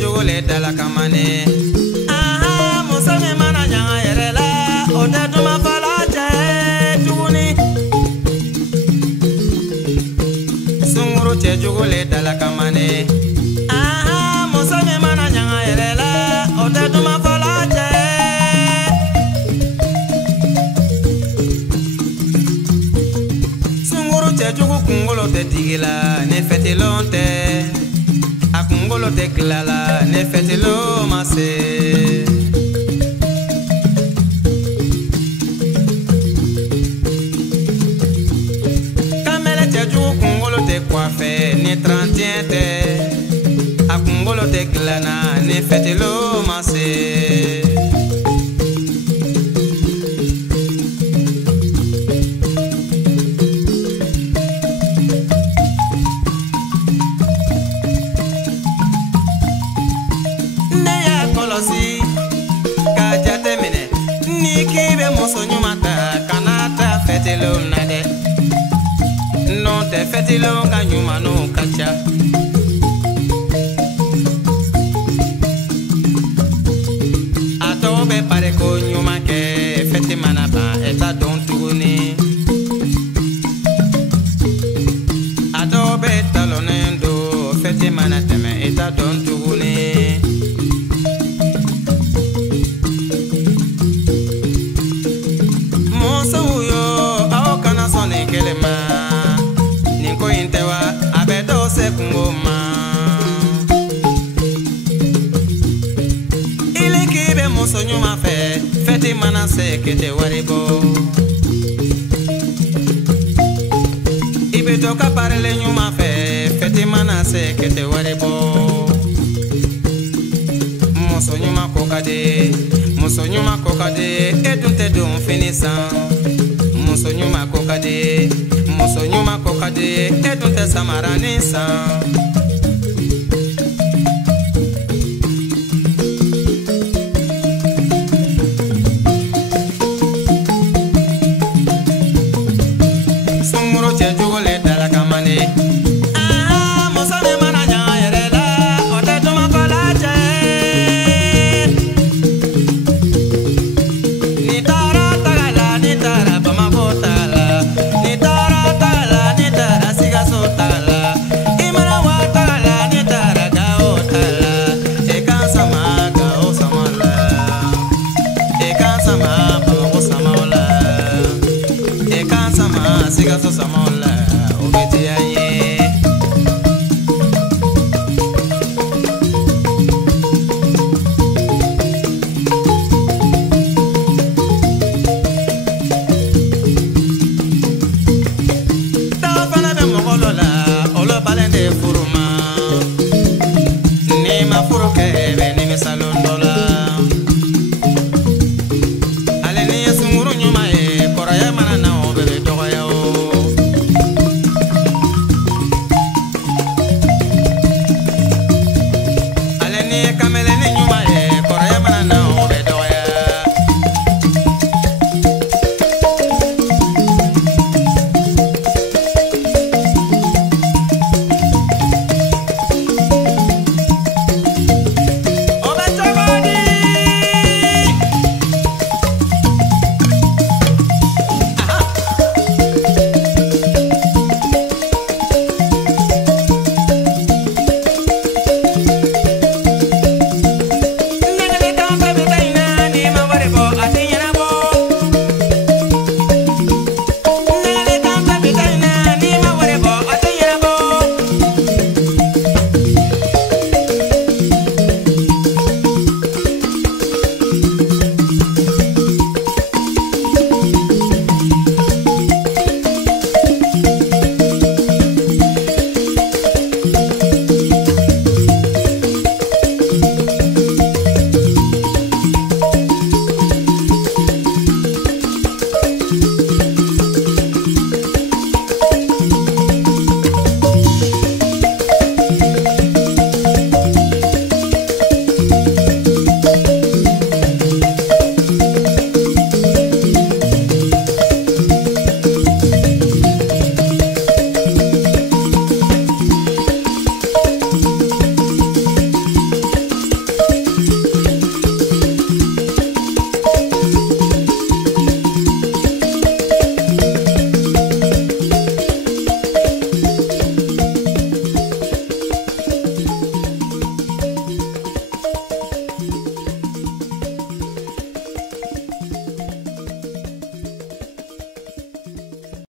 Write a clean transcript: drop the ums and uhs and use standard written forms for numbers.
Jugule dala kamane aha musa me mana nyanga yerela ode tuma fala je tuguni sunguru che jugule dala kamane aha musa me mana nyanga yerela ode tuma fala je sunguru che jugu kungolo te tigila ne fete lonte Akungolo te klala ne fete lo mase Kamele te ju kungolo te coiffe ne 31 te Akungolo te klana ne fete lo mase Fetilo ka nyuma no kacha Ato be pare ko nyuma ke feti manaba eta don tuguni Ato be talonendo feti manateme eta don tuguni Moso yo ao kana sone kelema Intewa abedo se kungoma Ile kibe muso nyuma fe feti mana se kete waribo Ibe toka parele nyuma fe feti mana se kete waribo Muso nyuma kokade edunte don finisan Muso nyuma kokade edunte samarani san Sunguro che jugole dala kamane ah muso me mana nya yerela ode tuma fala je ni tara bama botala ni tara siga sotala imara watala ni tara gaotala e kansama gao samala e kansama babo samala e kansama siga so samala obeti aye Furuma